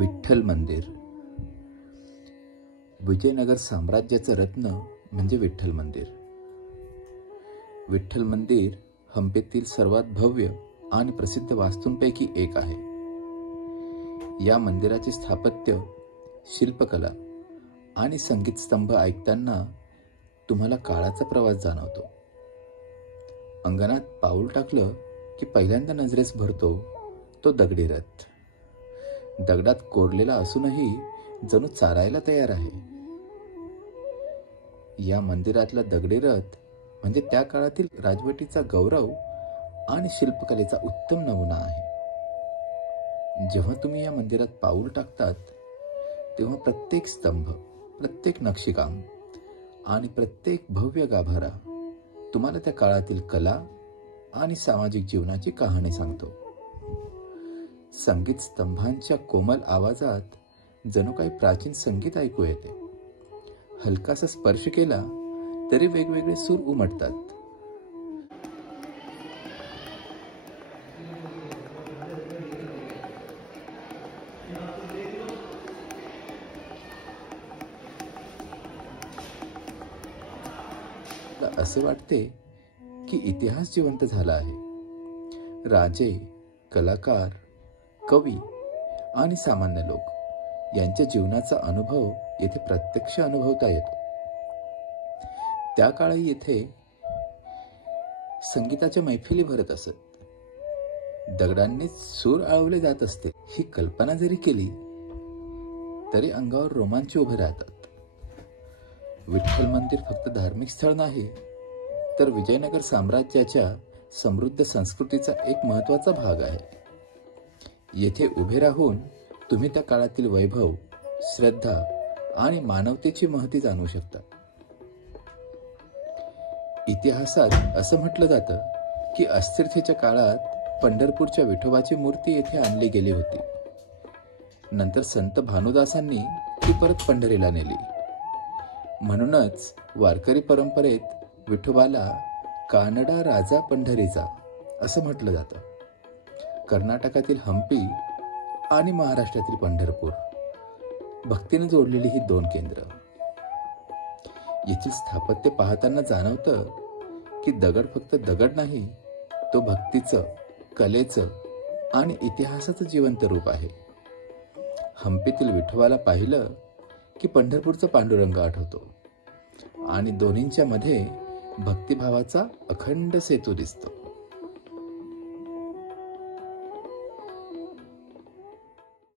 विठ्ठल मंदिर. विजयनगर साम्राज्याचं रत्न म्हणजे विठ्ठल मंदिर. विठ्ठल मंदिर हंपीतील सर्वात भव्य आणि प्रसिद्ध वास्तूंपैकी एक आहे. या मंदिराचे स्थापत्य, शिल्पकला आणि संगीत स्तंभ ऐकताना तुम्हाला काळाचा प्रवास जाणवतो. अंगणात पाऊल टाकलं की पहिल्यांदा नजरेस भरतो तो दगडी रथ. दगडात कोरलेला असूनही जणू चालायला तयार आहे. या मंदिरातला दगडी रथ म्हणजे त्या काळातील राजवटीचा गौरव आणि शिल्पकलेचा उत्तम नमुना आहे. जेव्हा तुम्ही या मंदिरात पाऊल टाकतात तेव्हा प्रत्येक स्तंभ, प्रत्येक नक्षीकाम आणि प्रत्येक भव्य गाभारा तुम्हाला त्या काळातील कला आणि सामाजिक जीवनाची कहाणी सांगतो. संगीत स्तंभांच्या कोमल आवाजात जणू काही प्राचीन संगीत ऐकू येते. हलकासा स्पर्श केला तरी वेगवेगळे सूर उमटतात. असे वाटते की इतिहास जिवंत झाला आहे. राजे, कलाकार, कवी आणि सामान्य लोक यांच्या जीवनाचा अनुभव येथे प्रत्यक्ष अनुभवता येतो. त्या काळी येथे संगीताच्या मैफिली भरत असत. दगडांनीच सूर आळवले जात असते ही कल्पना जरी केली तरी अंगावर रोमांच उभे राहतात. विठ्ठल मंदिर फक्त धार्मिक स्थळ नाही तर विजयनगर साम्राज्याच्या समृद्ध संस्कृतीचा एक महत्त्वाचा भाग आहे. येथे उभे राहून तुम्ही त्या काळातील वैभव, श्रद्धा आणि मानवतेची महती जाणू शकता. इतिहासात असं म्हटलं जातं की अस्थिरतेच्या काळात पंढरपूरच्या विठोबाची मूर्ती येथे आणली गेली होती. नंतर संत भानुदासांनी ती परत पंढरीला नेली. म्हणूनच वारकरी परंपरेत विठोबाला कानडा राजा पंढरीचा असं म्हटलं जातं. कर्नाटकातील हंपी आणि महाराष्ट्रातील पंढरपूर भक्तीने जोडलेली ही दोन केंद्र. येथील स्थापत्य पाहताना जाणवतं की दगड फक्त दगड नाही, तो भक्तीचं, कलेचं आणि इतिहासाचं जिवंत रूप आहे. हंपीतील विठोबाला पाहिलं की पंढरपूरचा पांडुरंग आठवतो आणि दोन्हींच्या मध्ये भक्तिभावाचा अखंड सेतू दिसतो.